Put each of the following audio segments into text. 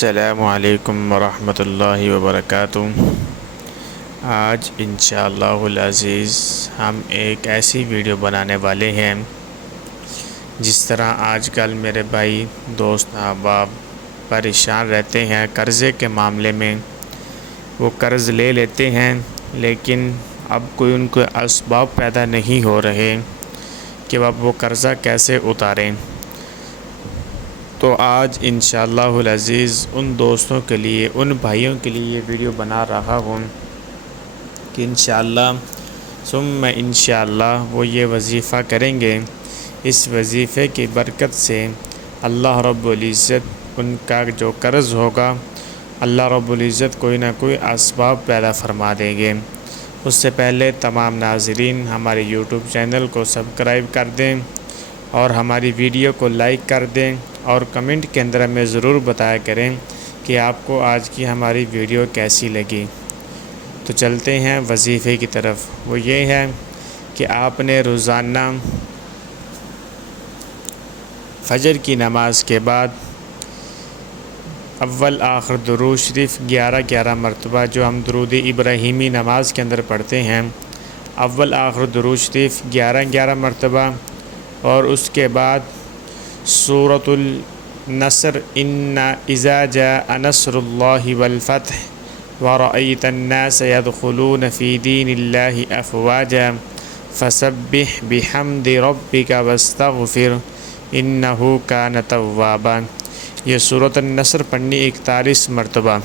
السلام علیکم ورحمۃ اللہ وبرکاتہ۔ آج انشاءاللہ العزیز ہم ایک ایسی ویڈیو بنانے والے ہیں جس طرح آج کل میرے بھائی دوست احباب پریشان رہتے ہیں قرضے کے معاملے میں۔ وہ قرض لے لیتے ہیں لیکن اب کوئی ان کو اسباب پیدا نہیں ہو رہے کہ اب وہ قرضہ کیسے اتاریں۔ تو آج انشاءاللہ العزیز ان دوستوں کے لیے، ان بھائیوں کے لیے یہ ویڈیو بنا رہا ہوں کہ انشاءاللہ ثم انشاءاللہ وہ یہ وظیفہ کریں گے۔ اس وظیفے کی برکت سے اللہ رب العزت ان کا جو قرض ہوگا، اللہ رب العزت کوئی نہ کوئی اسباب پیدا فرما دیں گے۔ اس سے پہلے تمام ناظرین ہمارے یوٹیوب چینل کو سبسکرائب کر دیں اور ہماری ویڈیو کو لائک کر دیں اور کمنٹ کے اندر ہمیں ضرور بتایا کریں کہ آپ کو آج کی ہماری ویڈیو کیسی لگی۔ تو چلتے ہیں وظیفے کی طرف۔ وہ یہ ہے کہ آپ نے روزانہ فجر کی نماز کے بعد اول آخر درود شریف 11 مرتبہ، جو ہم درود ابراہیمی نماز کے اندر پڑھتے ہیں، اول آخر درود شریف 11 مرتبہ، اور اس کے بعد سورۃ النصر ان اذا جاء نصر اللہ والفتح ورأیت الناس يدخلون فی دین اللہ افواجا فسبح بحمد ربک واستغفر انہ کان توابا۔ یہ سورۃ النصر پڑھنی 41 مرتبہ،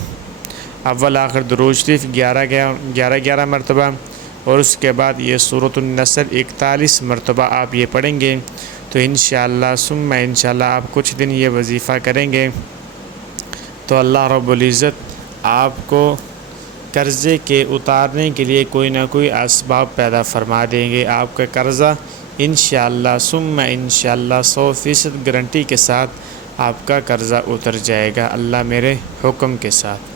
اول آخر درود شریف 11 مرتبہ، اور اس کے بعد یہ سورۃ النصر 41 مرتبہ آپ یہ پڑھیں گے تو انشاءاللہ ثم انشاءاللہ آپ کچھ دن یہ وظیفہ کریں گے تو اللہ رب العزت آپ کو قرضے کے اتارنے کے لیے کوئی نہ کوئی اسباب پیدا فرما دیں گے۔ آپ کا قرضہ انشاءاللہ ثم انشاءاللہ 100% گارنٹی کے ساتھ آپ کا قرضہ اتر جائے گا اللہ میرے حکم کے ساتھ۔